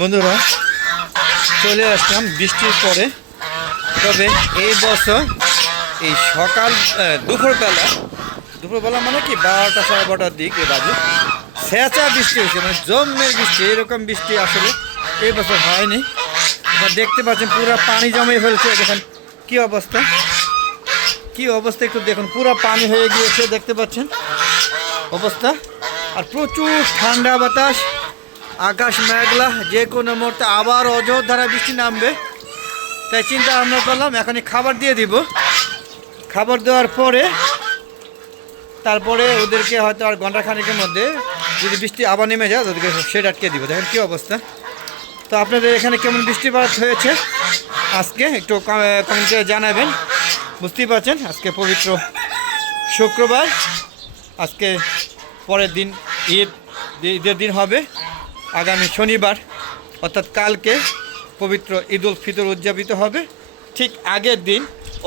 বন্ধুরা চলে আসলাম বৃষ্টির পরে। তবে এই বছর এই সকাল দুপুরবেলা মানে কি 12টা সাড়ে 12টার দিকে বাজে ছেঁচা বৃষ্টি হয়েছে, মানে জমের বৃষ্টি। এরকম বৃষ্টি আসলে এই বছর হয়নি। আপনারা দেখতে পাচ্ছেন পুরো পানি জমে ফেলছে। দেখেন কি অবস্থা, কি অবস্থা একটু দেখুন, পুরো পানি হয়ে গিয়েছে দেখতে পাচ্ছেন অবস্থা। আর প্রচুর ঠান্ডা বাতাস, আকাশ মেঘলা, যে কোনো মুহূর্তে আবার অঝোর ধারা বৃষ্টি নামবে। তাই চিন্তা ভাবনা করলাম এখনই খাবার দিয়ে দিব। খাবার দেওয়ার পরে তারপরে ওদেরকে হয়তো আর ঘন্টাখানেকের মধ্যে যদি বৃষ্টি আবার নেমে যায় ওদেরকে শেড আটকে দিব। দেখেন কী অবস্থা। তো আপনাদের এখানে কেমন বৃষ্টিপাত হয়েছে আজকে একটু কমেন্টে জানাবেন। বুঝতেই পারছেন আজকে পবিত্র শুক্রবার, আজকে পরের দিন ঈদের দিন হবে আগামী শনিবার, অর্থাৎ কালকে পবিত্র ঈদ উল ফিতর উদযাপিত হবে। ঠিক আগের দিন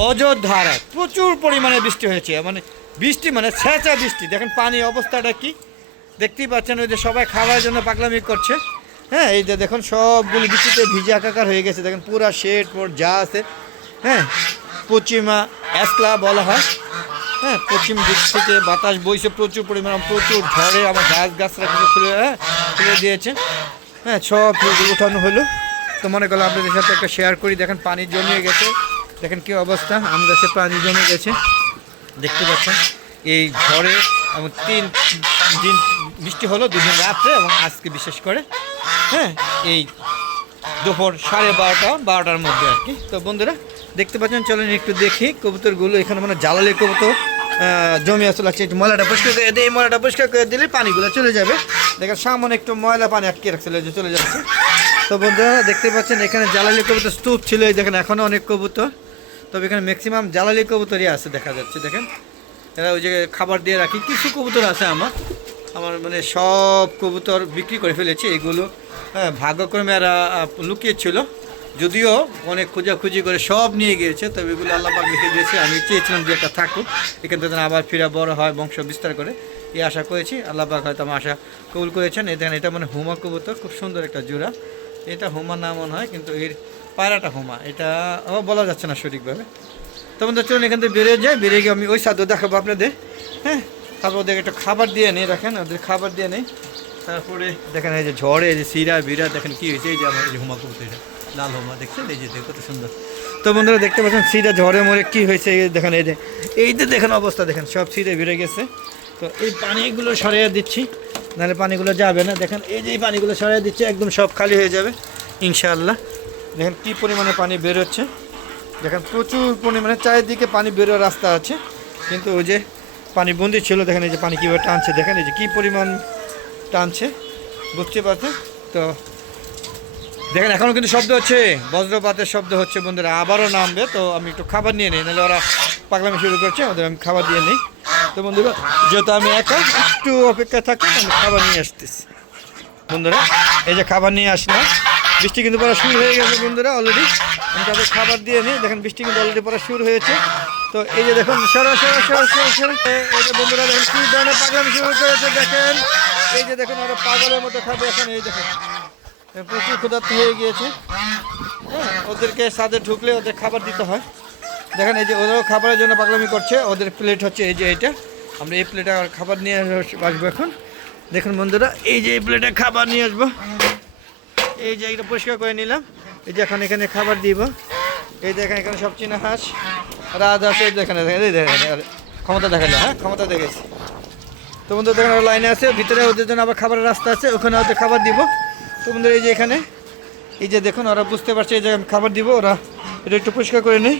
অযোধ্যায় প্রচুর পরিমাণে বৃষ্টি হয়েছে, মানে বৃষ্টি মানে ছেঁচা বৃষ্টি। দেখেন পানি অবস্থাটা কি দেখতেই পাচ্ছেন। ওই যে সবাই খাওয়ার জন্য পাগলামি করছে। হ্যাঁ, এই যে দেখুন সবগুলো বৃষ্টিতে ভিজে একাকার হয়ে গেছে। দেখেন পুরা শেড পোট যা আছে, হ্যাঁ পশ্চিমা এসলা বলা হয়। হ্যাঁ, পশ্চিম দিক থেকে বাতাস বইছে প্রচুর পরিমাণ, প্রচুর ঝড়ে আমার গাছরা কিছু খুলে দিয়েছে। হ্যাঁ, সব উঠানো হলো। তো মনে করলাম আপনাদের সাথে একটা শেয়ার করি। দেখেন পানি জমিয়ে গেছে, দেখেন কী অবস্থা, আম গাছে পানি জমে গেছে দেখতে পাচ্ছেন। এই ঝড়ে এবং 3 দিন বৃষ্টি হলো, 2 দিন রাত্রে এবং আজকে বিশেষ করে। হ্যাঁ, এই দুপুর 12টার মধ্যে আর কি। তো বন্ধুরা দেখতে পাচ্ছেন, চলেন একটু দেখি কবুতরগুলো। এখানে মানে জ্বালালি কবুতর জমি আসলে লাগছে। একটু ময়লাটা পরিষ্কার করে দিয়ে, এই ময়লাটা পরিষ্কার করে দিলে পানিগুলো চলে যাবে। দেখেন সামনে একটু ময়লা পানি আটকে রাখছিল, যে চলে যাচ্ছে। তো বন্ধুরা দেখতে পাচ্ছেন এখানে জ্বালালি কবুতর স্তূপ ছিল, এই দেখেন এখনও অনেক কবুতর। তবে এখানে ম্যাক্সিমাম জ্বালালি কবুতরই আছে দেখা যাচ্ছে। দেখেন এরা ওই যে খাবার দিয়ে রাখি। কিছু কবুতর আছে আমার মানে সব কবুতর বিক্রি করে ফেলেছি। এগুলো হ্যাঁ ভাগ্যক্রমে এরা লুকিয়েছিল, যদিও অনেক খোঁজাখুঁজি করে সব নিয়ে গিয়েছে। তবে এগুলো আল্লাহ পাক লিখে দিয়েছে। আমি চেয়েছিলাম যে একটা থাকুক, এখান থেকে আবার ফিরে বড় হয়, বংশ বিস্তার করে, এই আশা করেছি। আল্লাহ পাক হয়তো আমার আশা কবুল করেছেন। এটা মানে হুমা কবুতর, খুব সুন্দর একটা জোড়া। এটা হুমা না মনে হয়, কিন্তু এর পায়রাটা হুমা, এটা বলা যাচ্ছে না সঠিকভাবে। তখন তো চলুন এখান থেকে বেরিয়ে যায়, বেরিয়ে গিয়ে আমি ওই সাথে দেখাবো আপনাদের। হ্যাঁ, তারপর ওদের একটা খাবার দিয়ে নেই, দেখেন ওদের খাবার দিয়ে নেই। তারপরে দেখেন এই যে ঝড়ে এই যে সিরা বিরা দেখেন কী হয়েছে। এই যে আমার এই যে হুমা কবুতর, লাল হুমা দেখছেন, এই যে কত সুন্দর। তো বন্ধুরা দেখতে পাচ্ছেন সিরা ঝড়ে মরে কী হয়েছে। দেখেন এই যে দেখেন অবস্থা, দেখেন সব সিরে বেড়ে গেছে। তো এই পানিগুলো সরিয়ে দিচ্ছি, নাহলে পানিগুলো যাবে না। দেখেন এই যে পানিগুলো সরিয়ে দিচ্ছে, একদম সব খালি হয়ে যাবে ইনশাআল্লাহ। দেখেন কী পরিমাণে পানি বেরোচ্ছে, দেখেন প্রচুর পরিমাণে চারিদিকে পানি বেরোর রাস্তা আছে, কিন্তু ওই যে পানি বন্দি ছিল। দেখেন এই যে পানি কীভাবে টানছে, দেখেন এই যে কী পরিমাণ টানছে, বুঝতে পারছেন। তো দেখেন এখনও কিন্তু শব্দ হচ্ছে, বজ্রপাতের শব্দ হচ্ছে বন্ধুরা, আবারও নামবে। তো আমি একটু খাবার নিয়ে নিই, নাহলে ওরা পাগলামি শুরু করছে। ওদের আমি খাবার দিয়ে নিই। তো বন্ধুরা যেহেতু আমি একা, একটু অপেক্ষা থাকি, আমি খাবার নিয়ে আসতেছি বন্ধুরা। এই যে খাবার নিয়ে আসলাম, বৃষ্টি কিন্তু পড়া শুরু হয়ে গেছে বন্ধুরা অলরেডি। আমি তাদের খাবার দিয়ে নিই। দেখেন বৃষ্টি কিন্তু অলরেডি পড়া শুরু হয়েছে। তো এই যে দেখুন এই যে বন্ধুরা দেখেন কী ধরনের পাগলামি শুরু করেছে। দেখেন এই যে দেখুন ওরা পাগলের মতো খাবে এখন। এই দেখেন প্রচুর ক্ষুধার্ত হয়ে গিয়েছে। হ্যাঁ, ওদেরকে সাথে ঢুকলে ওদের খাবার দিতে হয়। দেখেন এই যে ওরাও খাবারের জন্য পাগলামি করছে। ওদের প্লেট হচ্ছে এই যে এইটা, আমরা এই প্লেটে খাবার নিয়ে আসবো এখন। দেখুন বন্ধুরা এই যে এই প্লেটে খাবার নিয়ে আসবো। এই যে এটা পরিষ্কার করে নিলাম। এই যে এখন এখানে খাবার দিব। এই দেখেন এখানে সব চীনা হাঁস, রাজহাঁস, এই দেখেন ক্ষমতা দেখালো। হ্যাঁ, ক্ষমতা দেখেছি। তো বন্ধু দেখেন ওরা লাইনে আছে, ভিতরে ওদের জন্য আবার খাবারের রাস্তা আছে, ওখানে ওদের খাবার দিব। তো বন্ধুরা এই যে এখানে এই যে দেখুন ওরা বুঝতে পারছে এই যে আমি খাবার দিব, ওরা এটা একটু পরিষ্কার করে নিই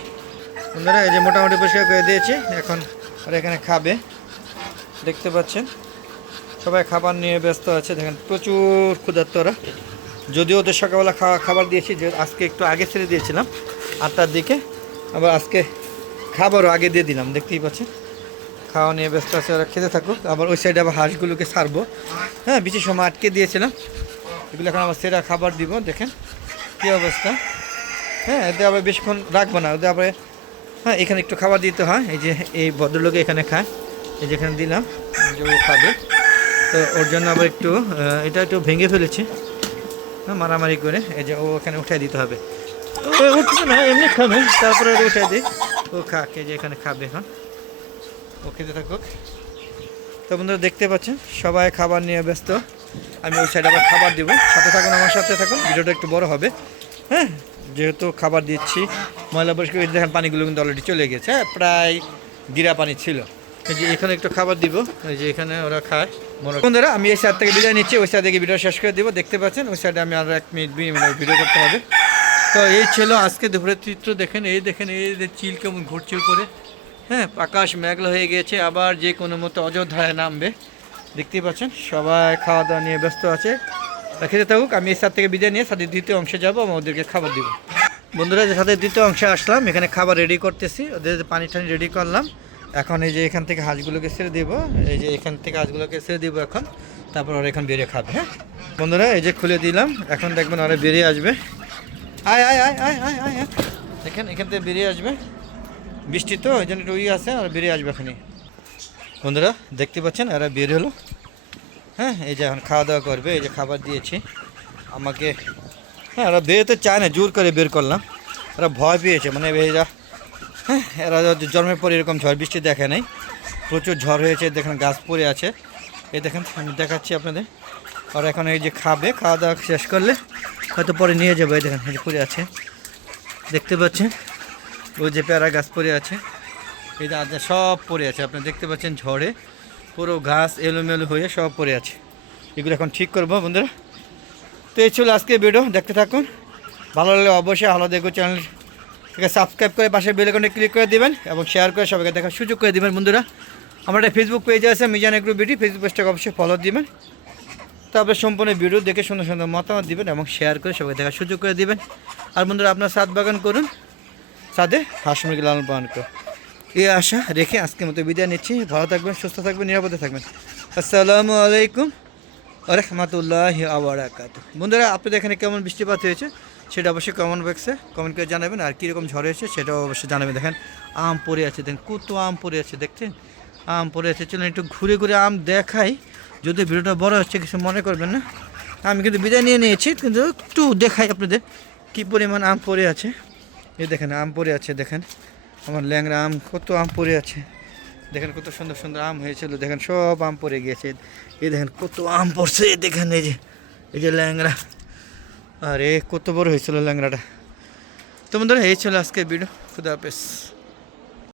বন্ধুরা। এই যে মোটামুটি পরিষ্কার করে দিয়েছি, এখন ওরা এখানে খাবে দেখতে পাচ্ছেন। সবাই খাবার নিয়ে ব্যস্ত আছে। দেখেন প্রচুর ক্ষুধার্ত ওরা, যদিও ওদের সকালবেলা খাবার দিয়েছি, যে আজকে একটু আগে ছেড়ে দিয়েছিলাম 8টার দিকে, আবার আজকে খাবারও আগে দিয়ে দিলাম দেখতেই পাচ্ছেন। খাওয়া নিয়ে ব্যস্ত আছে, ওরা খেতে থাকুক। আবার ওই সাইডে আবার হাঁসগুলোকে ছাড়বো। হ্যাঁ, বেশি সময় আটকে দিয়েছিলাম, এগুলো এখন আবার সেরা খাবার দিব। দেখেন কী অবস্থা। হ্যাঁ, এতে আবার বেশিক্ষণ রাখবো না, ওদের আবার হ্যাঁ এখানে একটু খাবার দিতে হয়। এই যে এই ভদ্রলোকে এখানে খায়, এই যেখানে দিলাম যে ও খাবে। তো ওর জন্য আবার একটু এটা একটু ভেঙে ফেলেছি। হ্যাঁ, মারামারি করে এই যে ও ওখানে উঠাই দিতে হবে। ও উঠবে না, এমনি খাবে, তারপরে উঠাই দিই। ও খাক, এই যে এখানে খাবে এখন, ও খেতে থাকুক। তো বন্ধুরা দেখতে পাচ্ছেন সবাই খাবার নিয়ে ব্যস্ত। আমি ওই সাইডে আবার খাবার দিব, সাথে থাকুন, আমার সাথে থাকুন, ভিডিওটা একটু বড় হবে। হ্যাঁ, যেহেতু খাবার দিচ্ছি, ময়লা পরিষ্কার করে দেখেন পানিগুলো কিন্তু অলরেডি চলে গেছে, হ্যাঁ প্রায় গিরা পানি ছিল। এই যে এখানে একটু খাবার দিব, এই যে এখানে ওরা খায়। বন্ধুরা আমি এই সাইড থেকে বিদায় নিচ্ছি, ওই সাইড থেকে ভিডিও শেষ করে দিব। দেখতে পাচ্ছেন ওই সাইডে আমি আরও 1 মিনিট 2 মিনিট ভিডিও করতে হবে। তো এই ছিল আজকে দুপুরের চিত্র। দেখেন এই যে চিল কেমন ঘুরছে উপরে। হ্যাঁ, আকাশ মেঘলা হয়ে গিয়েছে, আবার যে কোনো মতো অযোধ্যায় নামবে। দেখতেই পাচ্ছেন সবাই খাওয়া দাওয়া নিয়ে ব্যস্ত আছে। খেতে থাকুক, আমি এই সাইড থেকে বিদায় নিয়ে সাথে দ্বিতীয় অংশে যাবো, আমি ওদেরকে খাবার দিব। বন্ধুরা যে সাথে দ্বিতীয় অংশে আসলাম, এখানে খাবার রেডি করতেছি, ওদের পানি টানি রেডি করলাম। এখন এই যে এখান থেকে হাঁসগুলোকে ছেড়ে দিব, এই যে এখান থেকে হাঁসগুলোকে ছেড়ে দিব এখন, তারপর ওরা এখন বেরিয়ে খাবে। হ্যাঁ বন্ধুরা এই যে খুলে দিলাম, এখন দেখবেন ওরা বেরিয়ে আসবে। আয় আয় আয় আয় আয় আয় আয়, দেখেন এখান থেকে বেরিয়ে আসবে। বৃষ্টি তো ওই জন্য একটু আছে, আর বেরিয়ে আসবে এখনই। বন্ধুরা দেখতে পাচ্ছেন এরা বের হলো। হ্যাঁ, এই যে এখন খাওয়া দাওয়া করবে, এই যে খাবার দিয়েছি আমাকে। হ্যাঁ, এরা বেরোতে চায় না, জোর করে বের করলাম। এরা ভয় পেয়েছে, মানে এরা, হ্যাঁ এরা জন্মের পর এরকম ঝড় বৃষ্টি দেখে নাই। প্রচুর ঝড় হয়েছে, দেখেন গাছ পড়ে আছে। এই দেখেন আমি দেখাচ্ছি আপনাদের। আর এখন এই যে খাবে, খাওয়া দাওয়া শেষ করলে হয়তো পরে নিয়ে যাবো। এই দেখেন এই যে পড়ে আছে, দেখতে পাচ্ছেন ওই যে পেয়ারা গাছ পড়ে আছে, এই যে সব পড়ে আছে। আপনি দেখতে পাচ্ছেন ঝড়ে পুরো ঘাস এলোমেলো হয়ে সব পড়ে আছে। এগুলো এখন ঠিক করবো বন্ধুরা। তো এই ছিল আজকে ভিডিও, দেখতে থাকুন। ভালো লাগলে অবশ্যই ভালো দেখো চ্যানেলটাকে সাবস্ক্রাইব করে পাশে বেল আইকনে ক্লিক করে দিবেন এবং শেয়ার করে সবাইকে দেখার সুযোগ করে দিবেন। বন্ধুরা আমার একটা ফেসবুক পেজ আছে মিজান এগ্রো বিডি, ফেসবুক পেজটাকে অবশ্যই ফলো দিবেন। তারপরে সম্পূর্ণ ভিডিও দেখে সুন্দর সুন্দর মতামত দিবেন এবং শেয়ার করে সবাইকে দেখার সুযোগ করে দিবেন। আর বন্ধুরা আপনার ছাদ বাগান করুন, ছাদে হাঁস মুরগি লালন পালন করুন, এই আশা রেখে আজকের মতো বিদায় নিচ্ছি। ভালো থাকবেন, সুস্থ থাকবেন, নিরাপদে থাকবেন। আসসালামু আলাইকুম ওয়া রাহমাতুল্লাহি ওয়া বারাকাতুহু। বন্ধুরা আপনাদের এখানে কেমন বৃষ্টিপাত হয়েছে সেটা অবশ্যই কমেন্ট বক্সে কমেন্ট করে জানাবেন, আর কীরকম ঝড় হয়েছে সেটাও অবশ্যই জানাবেন। দেখেন আম পড়ে আছে, দেখেন কত আম পড়ে আছে, দেখছেন আম পড়ে আছে। চলুন একটু ঘুরে ঘুরে আম দেখাই, যদি ভিডিওটা বড় হচ্ছে কিছু মনে করবেন না। আমি কিন্তু বিদায় নিয়ে নিয়েছি, কিন্তু একটু দেখাই আপনাদের কী পরিমাণ আম পড়ে আছে। এই দেখেন আম পড়ে আছে, দেখেন আমার ল্যাংড়া আম, কত আম পড়ে আছে। দেখেন কত সুন্দর সুন্দর আম হয়েছিল, দেখেন সব আম পড়ে গিয়েছে। এই দেখেন কত আম পড়ছে, দেখেন এই যে ল্যাংড়া, আরে কত বড় হয়েছিল ল্যাংড়াটা। তো বন্ধুরা এই ছিল আজকে ভিডিও, খুদা হাফেজ।